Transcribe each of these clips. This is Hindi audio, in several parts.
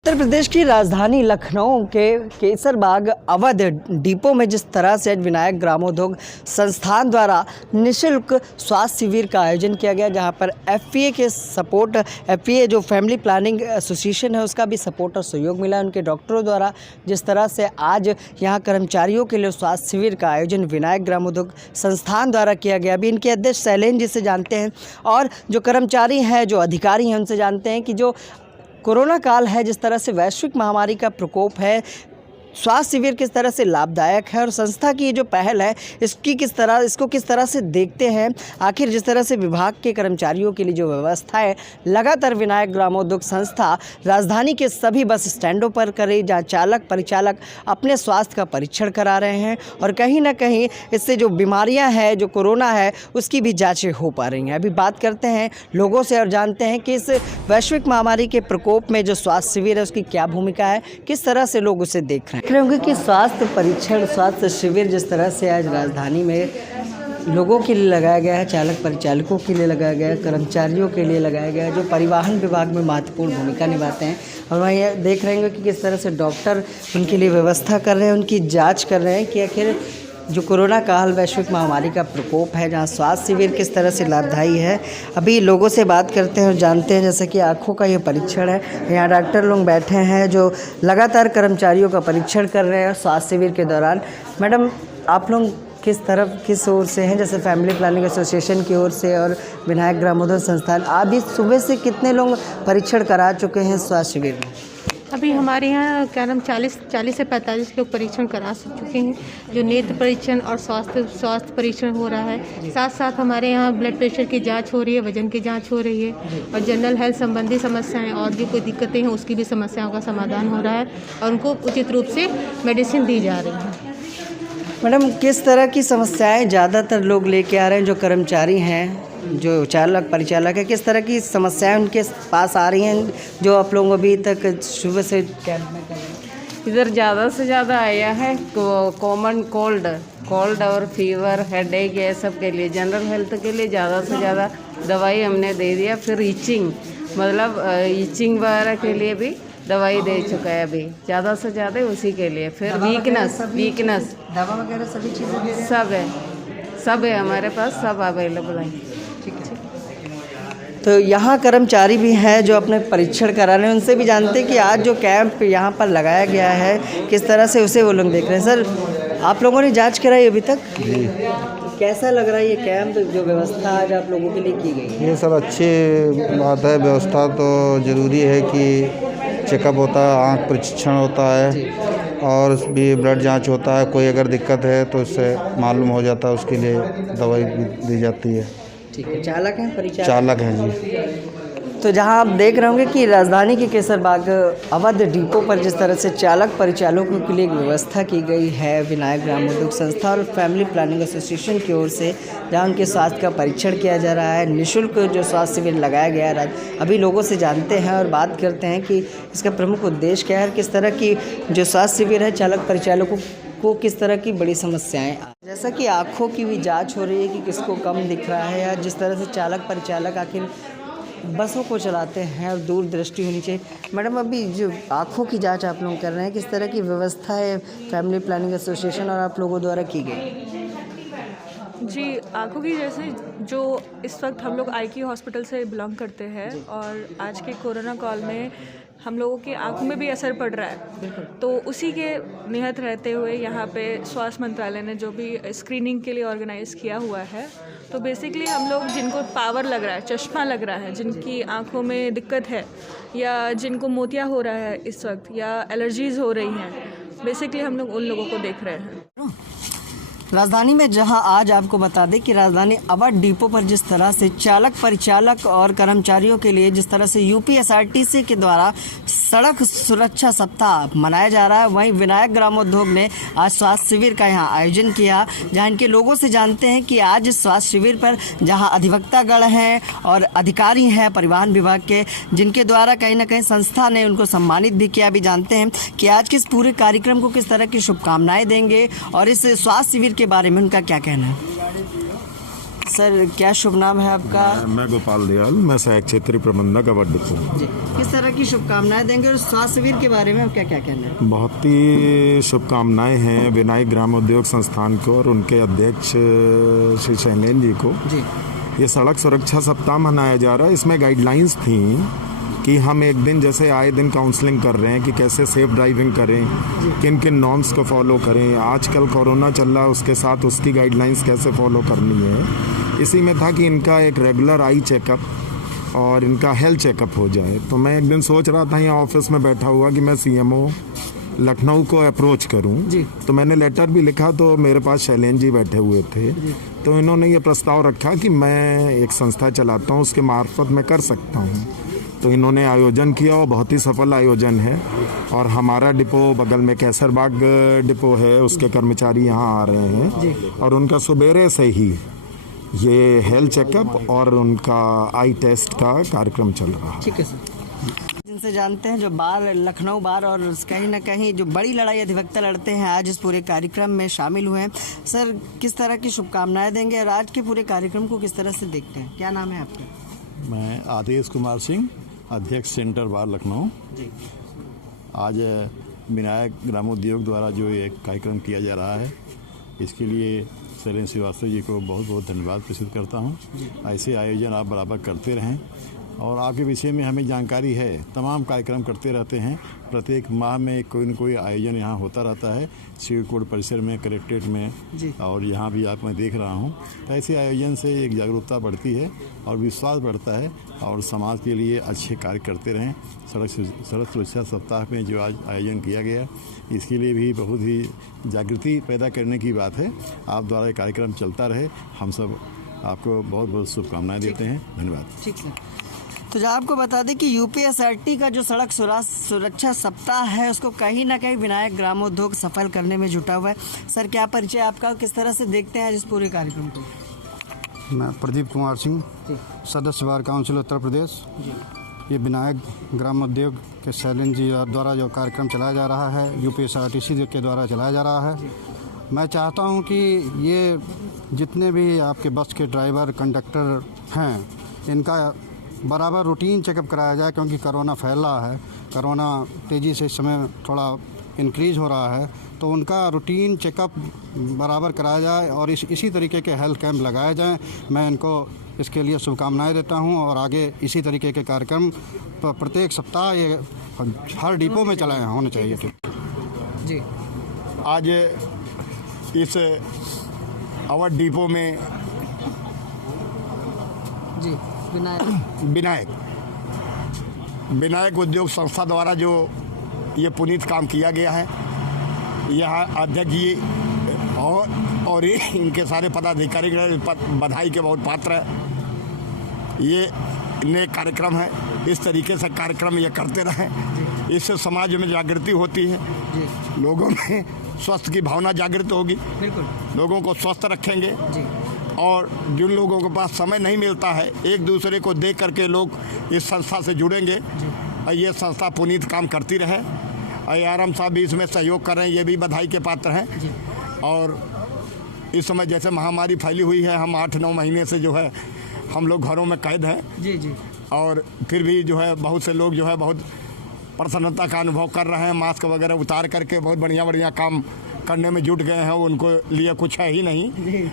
उत्तर प्रदेश की राजधानी लखनऊ के केसरबाग अवध डिपो में जिस तरह से विनायक ग्रामोद्योग संस्थान द्वारा निःशुल्क स्वास्थ्य शिविर का आयोजन किया गया, जहां पर एफपीए के सपोर्ट, एफपीए जो फैमिली प्लानिंग एसोसिएशन है उसका भी सपोर्ट और सहयोग मिला। उनके डॉक्टरों द्वारा जिस तरह से आज यहां कर्मचारियों के लिए स्वास्थ्य शिविर का आयोजन विनायक ग्रामोद्योग संस्थान द्वारा किया गया। अभी इनके अध्यक्ष शैलेंद्र जी से जानते हैं और जो कर्मचारी हैं, जो अधिकारी हैं, उनसे जानते हैं कि जो कोरोना काल है, जिस तरह से वैश्विक महामारी का प्रकोप है, स्वास्थ्य शिविर किस तरह से लाभदायक है और संस्था की ये जो पहल है इसको किस तरह से देखते हैं। आखिर जिस तरह से विभाग के कर्मचारियों के लिए जो व्यवस्था है, लगातार विनायक ग्रामोद्योग संस्था राजधानी के सभी बस स्टैंडों पर करे, जहाँ चालक परिचालक अपने स्वास्थ्य का परीक्षण करा रहे हैं और कहीं ना कहीं इससे जो बीमारियां हैं, जो कोरोना है, उसकी भी जाँचें हो पा रही हैं। अभी बात करते हैं लोगों से और जानते हैं कि इस वैश्विक महामारी के प्रकोप में जो स्वास्थ्य शिविर है उसकी क्या भूमिका है, किस तरह से लोग उसे देख रहे हैं। देख रहे होंगे कि स्वास्थ्य परीक्षण, स्वास्थ्य शिविर जिस तरह से आज राजधानी में लोगों के लिए लगाया गया है, चालक परिचालकों के लिए लगाया गया है, कर्मचारियों के लिए लगाया गया है, जो परिवहन विभाग में महत्वपूर्ण भूमिका निभाते हैं। और वहीं देख रहे होंगे कि किस तरह से डॉक्टर उनके लिए व्यवस्था कर रहे हैं, उनकी जाँच कर रहे हैं कि आखिर जो कोरोना काल वैश्विक महामारी का प्रकोप है, जहां स्वास्थ्य शिविर किस तरह से लाभदायी है। अभी लोगों से बात करते हैं और जानते हैं, जैसे कि आँखों का ये परीक्षण है, यहाँ डॉक्टर लोग बैठे हैं जो लगातार कर्मचारियों का परीक्षण कर रहे हैं स्वास्थ्य शिविर के दौरान। मैडम, आप लोग किस ओर से हैं, जैसे फैमिली प्लानिंग एसोसिएशन की ओर से और विनायक ग्रामोद्योग संस्थान, आप इस सुबह से कितने लोग परीक्षण करा चुके हैं स्वास्थ्य शिविर में? अभी हमारे यहाँ क्या नाम 40 से 45 लोग परीक्षण करा चुके हैं, जो नेत्र परीक्षण और स्वास्थ्य परीक्षण हो रहा है। साथ साथ हमारे यहाँ ब्लड प्रेशर की जांच हो रही है, वजन की जांच हो रही है और जनरल हेल्थ संबंधी समस्याएं और भी कोई दिक्कतें हैं उसकी भी समस्याओं का समाधान हो रहा है और उनको उचित रूप से मेडिसिन दी जा रही है। मैडम, किस तरह की समस्याएं ज़्यादातर लोग लेके आ रहे हैं, जो कर्मचारी हैं, जो चालक परिचालक है, किस तरह की समस्याएं उनके पास आ रही हैं जो आप लोगों अभी तक सुबह से कैंप में कर रहे हैं? इधर ज़्यादा से ज़्यादा आया है कॉमन कोल्ड और फीवर, हेडेक, ये सब के लिए, जनरल हेल्थ के लिए ज़्यादा से ज़्यादा दवाई हमने दे दिया। फिर ईचिंग वगैरह के लिए भी दवाई दे चुका है अभी ज़्यादा से ज़्यादा उसी के लिए। फिर वीकनेस दवा वगैरह सभी चीज़ें सब है हमारे पास, सब अवेलेबल है। ठीक है। तो यहाँ कर्मचारी भी हैं जो अपने परीक्षण करा रहे हैं, उनसे भी जानते हैं कि आज जो कैंप यहाँ पर लगाया गया है किस तरह से उसे वो लोग देख रहे हैं। सर, आप लोगों ने जांच कराई अभी तक? जी। कैसा लग रहा है ये कैंप, जो व्यवस्था आज आप लोगों के लिए की गई है? ये सब अच्छी बात है। व्यवस्था तो ज़रूरी है कि चेकअप होता है, आँख परीक्षण होता है और भी ब्लड जांच होता है। कोई अगर दिक्कत है तो उससे मालूम हो जाता है, उसके लिए दवाई भी दी जाती है। ठीक है। चालक हैं, परिचालक? चालक हैं जी। तो जहां आप देख रहे होंगे कि राजधानी के केसरबाग अवध डिपो पर जिस तरह से चालक परिचालकों के लिए एक व्यवस्था की गई है विनायक ग्रामोद्योग संस्था और फैमिली प्लानिंग एसोसिएशन की ओर से, जहां उनके स्वास्थ्य का परीक्षण किया जा रहा है, निःशुल्क जो स्वास्थ्य शिविर लगाया गया है। अभी लोगों से जानते हैं और बात करते हैं कि इसका प्रमुख उद्देश्य क्या है, किस तरह की जो स्वास्थ्य शिविर है चालक परिचालकों को किस तरह की बड़ी समस्याएं, जैसा कि आँखों की भी जांच हो रही है कि किसको कम दिख रहा है, या जिस तरह से चालक परिचालक आखिर बसों को चलाते हैं और दूरदृष्टि होनी चाहिए। मैडम, अभी जो आँखों की जांच आप लोग कर रहे हैं, किस तरह की व्यवस्था है फैमिली प्लानिंग एसोसिएशन और आप लोगों द्वारा की गई? जी, आँखों की जैसे जो इस वक्त हम लोग IQ हॉस्पिटल से बिलोंग करते हैं और आज के कोरोना काल में हम लोगों की आँखों में भी असर पड़ रहा है, तो उसी के निहत रहते हुए यहाँ पे स्वास्थ्य मंत्रालय ने जो भी स्क्रीनिंग के लिए ऑर्गेनाइज़ किया हुआ है, तो बेसिकली हम लोग जिनको पावर लग रहा है, चश्मा लग रहा है, जिनकी आँखों में दिक्कत है या जिनको मोतिया हो रहा है इस वक्त या एलर्जीज़ हो रही हैं, बेसिकली हम लोग उन लोगों को देख रहे हैं। राजधानी में जहां आज आपको बता दें कि राजधानी अवध डिपो पर जिस तरह से चालक परिचालक और कर्मचारियों के लिए जिस तरह से यूपीएसआरटीसी के द्वारा सड़क सुरक्षा सप्ताह मनाया जा रहा है, वहीं विनायक ग्रामोद्योग ने आज स्वास्थ्य शिविर का यहां आयोजन किया, जहां इनके लोगों से जानते हैं कि आज स्वास्थ्य शिविर पर जहां अधिवक्तागण हैं और अधिकारी हैं परिवहन विभाग के, जिनके द्वारा कहीं ना कहीं संस्था ने उनको सम्मानित भी किया। भी जानते हैं कि आज के इस पूरे कार्यक्रम को किस तरह की शुभकामनाएं देंगे और इस स्वास्थ्य शिविर के बारे में उनका क्या कहना है। सर क्या शुभ नाम है आपका? मैं गोपाल दयाल, मैं सहायक क्षेत्रीय प्रबंधक अवध डिपो। जी, किस तरह की शुभकामनाएं देंगे और स्वास्थ्य शिविर के बारे में क्या क्या कहना है? बहुत ही शुभकामनाएं हैं विनायक ग्रामोद्योग संस्थान को और उनके अध्यक्ष श्री शैलेंद्र जी को। जी, ये सड़क सुरक्षा सप्ताह मनाया जा रहा है। इसमें गाइडलाइंस थी कि हम एक दिन जैसे आए दिन काउंसलिंग कर रहे हैं कि कैसे सेफ ड्राइविंग करें, किन किन नॉर्म्स को फॉलो करें। आजकल कोरोना चल रहा है, उसके साथ उसकी गाइडलाइंस कैसे फॉलो करनी है। इसी में था कि इनका एक रेगुलर आई चेकअप और इनका हेल्थ चेकअप हो जाए। तो मैं एक दिन सोच रहा था यहाँ ऑफिस में बैठा हुआ कि मैं सीएमओ लखनऊ को अप्रोच करूं। तो मैंने लेटर भी लिखा, तो मेरे पास शैलेंद्र जी बैठे हुए थे। तो इन्होंने ये प्रस्ताव रखा कि मैं एक संस्था चलाता हूं, उसके मार्फत मैं कर सकता हूं। तो इन्होंने आयोजन किया और बहुत ही सफल आयोजन है। और हमारा डिपो बगल में कैसरबाग डिपो है, उसके कर्मचारी यहाँ आ रहे हैं और उनका सुबेरे से ही ये हेल्थ चेकअप और उनका आई टेस्ट का कार्यक्रम चल रहा है। ठीक है सर। जिनसे जानते हैं जो बार लखनऊ बार और कहीं ना कहीं जो बड़ी लड़ाई अधिवक्ता लड़ते हैं, आज इस पूरे कार्यक्रम में शामिल हुए हैं। सर किस तरह की शुभकामनाएं देंगे और आज के पूरे कार्यक्रम को किस तरह से देखते हैं? क्या नाम है आपका? मैं आदेश कुमार सिंह, अध्यक्ष सेंटर बार लखनऊ। आज विनायक ग्रामोद्योग द्वारा जो एक कार्यक्रम किया जा रहा है, इसके लिए शैलेंद्र श्रीवास्तव जी को बहुत बहुत धन्यवाद प्रेषित करता हूं। ऐसे आयोजन आप बराबर करते रहें और आपके विषय में हमें जानकारी है। तमाम कार्यक्रम करते रहते हैं, प्रत्येक माह में कोई न कोई आयोजन यहाँ होता रहता है, सिविल कोर्ट परिसर में, कलेक्ट्रेट में, और यहाँ भी आप मैं देख रहा हूँ। तो ऐसे आयोजन से एक जागरूकता बढ़ती है और विश्वास बढ़ता है और समाज के लिए अच्छे कार्य करते रहें। सड़क सुरक्षा सप्ताह में जो आज आयोजन किया गया, इसके लिए भी बहुत ही जागृति पैदा करने की बात है। आप द्वारा ये कार्यक्रम चलता रहे। हम सब आपको बहुत बहुत शुभकामनाएं देते हैं। धन्यवाद। ठीक है। तो जो आपको बता दें कि यूपीएसआरटी का जो सड़क सुरक्षा सप्ताह है, उसको कहीं ना कहीं विनायक ग्रामोद्योग सफल करने में जुटा हुआ है। सर क्या परिचय आपका, किस तरह से देखते हैं इस पूरे कार्यक्रम को? मैं प्रदीप कुमार सिंह, सदस्य बार काउंसिल उत्तर प्रदेश। ये विनायक ग्रामोद्योग के शैलेंद्र जी द्वारा जो कार्यक्रम चलाया जा रहा है, यूपीएसआरटीसी के द्वारा चलाया जा रहा है। मैं चाहता हूँ कि ये जितने भी आपके बस के ड्राइवर कंडक्टर हैं, इनका बराबर रूटीन चेकअप कराया जाए, क्योंकि कोरोना फैल रहा है। कोरोना तेज़ी से इस समय थोड़ा इंक्रीज़ हो रहा है, तो उनका रूटीन चेकअप बराबर कराया जाए और इसी तरीके के हेल्थ कैंप लगाए जाएं। मैं इनको इसके लिए शुभकामनाएं देता हूं और आगे इसी तरीके के कार्यक्रम प्रत्येक सप्ताह ये हर डिपो में चलाए होने चाहिए। जी, आज इस अवध डिपो में जी विनायक उद्योग संस्था द्वारा जो ये पुनीत काम किया गया है, यहाँ अध्यक्ष जी और इनके सारे पदाधिकारी बधाई के बहुत पात्र है। ये नए कार्यक्रम है, इस तरीके से कार्यक्रम ये करते रहें। इससे समाज में जागृति होती है, लोगों में स्वास्थ्य की भावना जागृत होगी, लोगों को स्वस्थ रखेंगे। और जिन लोगों के पास समय नहीं मिलता है, एक दूसरे को देख करके लोग इस संस्था से जुड़ेंगे और ये संस्था पुनीत काम करती रहे। ARM साहब भी इसमें सहयोग कर रहे हैं, ये भी बधाई के पात्र हैं। और इस समय जैसे महामारी फैली हुई है, हम 8-9 महीने से जो है हम लोग घरों में कैद हैं। और फिर भी जो है बहुत से लोग जो है बहुत प्रसन्नता का अनुभव कर रहे हैं। मास्क वगैरह उतार करके बहुत बढ़िया काम करने में जुट गए हैं, उनको लिए कुछ है ही नहीं।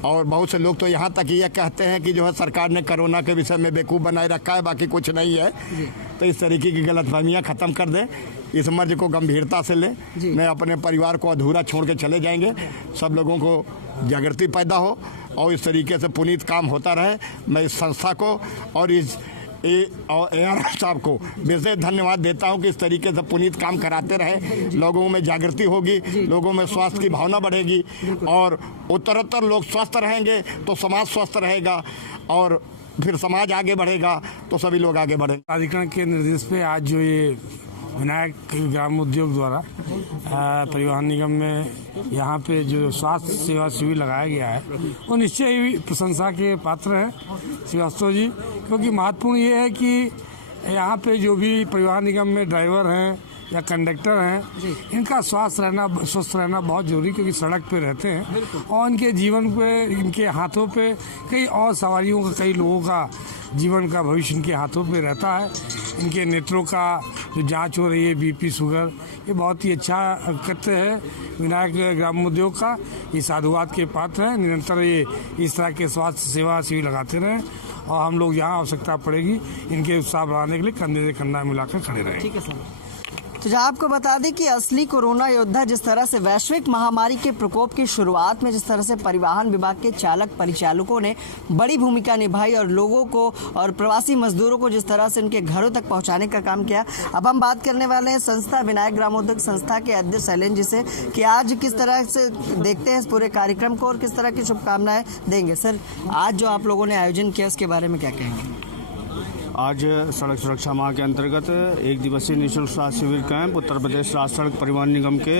और बहुत से लोग तो यहाँ तक ये कहते हैं कि जो है सरकार ने कोरोना के विषय में बेवकूफ़ बनाए रखा है, बाकी कुछ नहीं है। तो इस तरीके की गलतफहमियाँ ख़त्म कर दें, इस मर्ज को गंभीरता से लें। मैं अपने परिवार को अधूरा छोड़ के चले जाएंगे, सब लोगों को जागृति पैदा हो और इस तरीके से पुनीत काम होता रहे। मैं इस संस्था को और इस ARM साहब को विशेष धन्यवाद देता हूं कि इस तरीके से पुनीत काम कराते रहे। लोगों में जागृति होगी, लोगों में स्वास्थ्य की भावना बढ़ेगी और उत्तरोत्तर लोग स्वस्थ रहेंगे तो समाज स्वस्थ रहेगा और फिर समाज आगे बढ़ेगा तो सभी लोग आगे बढ़ेंगे। प्राधिकरण के निर्देश पे आज जो ये विनायक ग्रामोद्योग द्वारा परिवहन निगम में यहाँ पे जो स्वास्थ्य सेवा शिविर लगाया गया है, वो निश्चय ही प्रशंसा के पात्र हैं श्रीवास्तव जी, क्योंकि महत्वपूर्ण ये है कि यहाँ पे जो भी परिवहन निगम में ड्राइवर हैं या कंडक्टर हैं, इनका स्वस्थ रहना बहुत जरूरी, क्योंकि सड़क पे रहते हैं और इनके जीवन पे, इनके हाथों पे कई और सवारियों का, कई लोगों का जीवन का भविष्य इनके हाथों पे रहता है। इनके नेत्रों का जो जांच हो रही है, बीपी, शुगर, ये बहुत ही अच्छा करते हैं विनायक ग्रामोद्योग का। ये साधुवाद के पात्र हैं। निरंतर ये इस तरह के स्वास्थ्य सेवा शिविर लगाते रहें और हम लोग यहाँ आवश्यकता पड़ेगी इनके उत्साह बढ़ाने के लिए कंधे से कंधा मिलाकर खड़े रहें। ठीक है सर। तो जहाँ आपको बता दें कि असली कोरोना योद्धा जिस तरह से वैश्विक महामारी के प्रकोप की शुरुआत में जिस तरह से परिवहन विभाग के चालक परिचालकों ने बड़ी भूमिका निभाई और लोगों को और प्रवासी मजदूरों को जिस तरह से उनके घरों तक पहुंचाने का काम किया। अब हम बात करने वाले हैं संस्था विनायक ग्रामोद्योग संस्था के अध्यक्ष शैलेंद्र जी से कि आज किस तरह से देखते हैं इस पूरे कार्यक्रम को और किस तरह की शुभकामनाएं देंगे। सर, आज जो आप लोगों ने आयोजन किया उसके बारे में क्या कहेंगे? आज सड़क सुरक्षा माह के अंतर्गत एक दिवसीय निःशुल्क स्वास्थ्य शिविर कैंप उत्तर प्रदेश राज्य सड़क परिवहन निगम के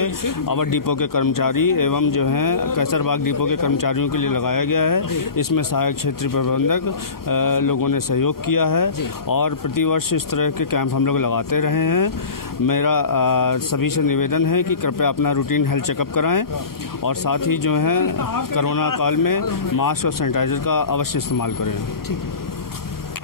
अवध डिपो के कर्मचारी एवं जो हैं कैसरबाग डिपो के कर्मचारियों के लिए लगाया गया है। इसमें सहायक क्षेत्रीय प्रबंधक लोगों ने सहयोग किया है और प्रतिवर्ष इस तरह के कैंप हम लोग लगाते रहे हैं। मेरा सभी से निवेदन है कि कृपया अपना रूटीन हेल्थ चेकअप कराएं और साथ ही जो है कोरोना काल में मास्क और सैनिटाइजर का अवश्य इस्तेमाल करें।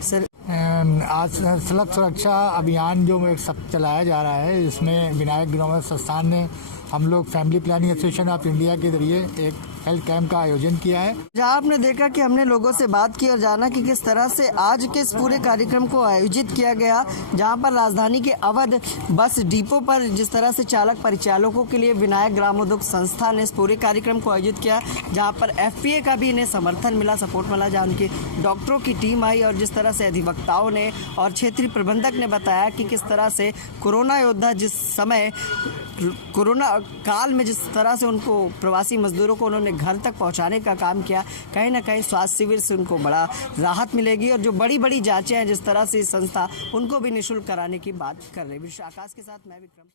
सर, आज सड़क सुरक्षा अभियान जो सब चलाया जा रहा है, इसमें विनायक ग्रामोद्योग संस्थान ने हम लोग family planning association of India के जरिए एक हेल्थ कैंप का आयोजन किया है। जहाँ आपने देखा कि हमने लोगों से बात की और जाना कि किस तरह से आज के इस पूरे कार्यक्रम को आयोजित किया गया, जहाँ पर राजधानी के अवध बस डिपो पर जिस तरह से चालक परिचालकों के लिए विनायक ग्रामोद्योग संस्था ने इस पूरे कार्यक्रम को आयोजित किया, जहाँ पर FPA का भी इन्हें समर्थन मिला, सपोर्ट मिला, जहाँ उनकी डॉक्टरों की टीम आई और जिस तरह से अधिवक्ताओं ने और क्षेत्रीय प्रबंधक ने बताया कि किस तरह से कोरोना योद्धा जिस समय कोरोना काल में जिस तरह से उनको प्रवासी मजदूरों को उन्होंने घर तक पहुंचाने का काम किया, कहीं ना कहीं स्वास्थ्य शिविर से उनको बड़ा राहत मिलेगी और जो बड़ी बड़ी जांचें हैं जिस तरह से संस्था उनको भी निःशुल्क कराने की बात कर रही है। आकाश के साथ मैं विक्रम।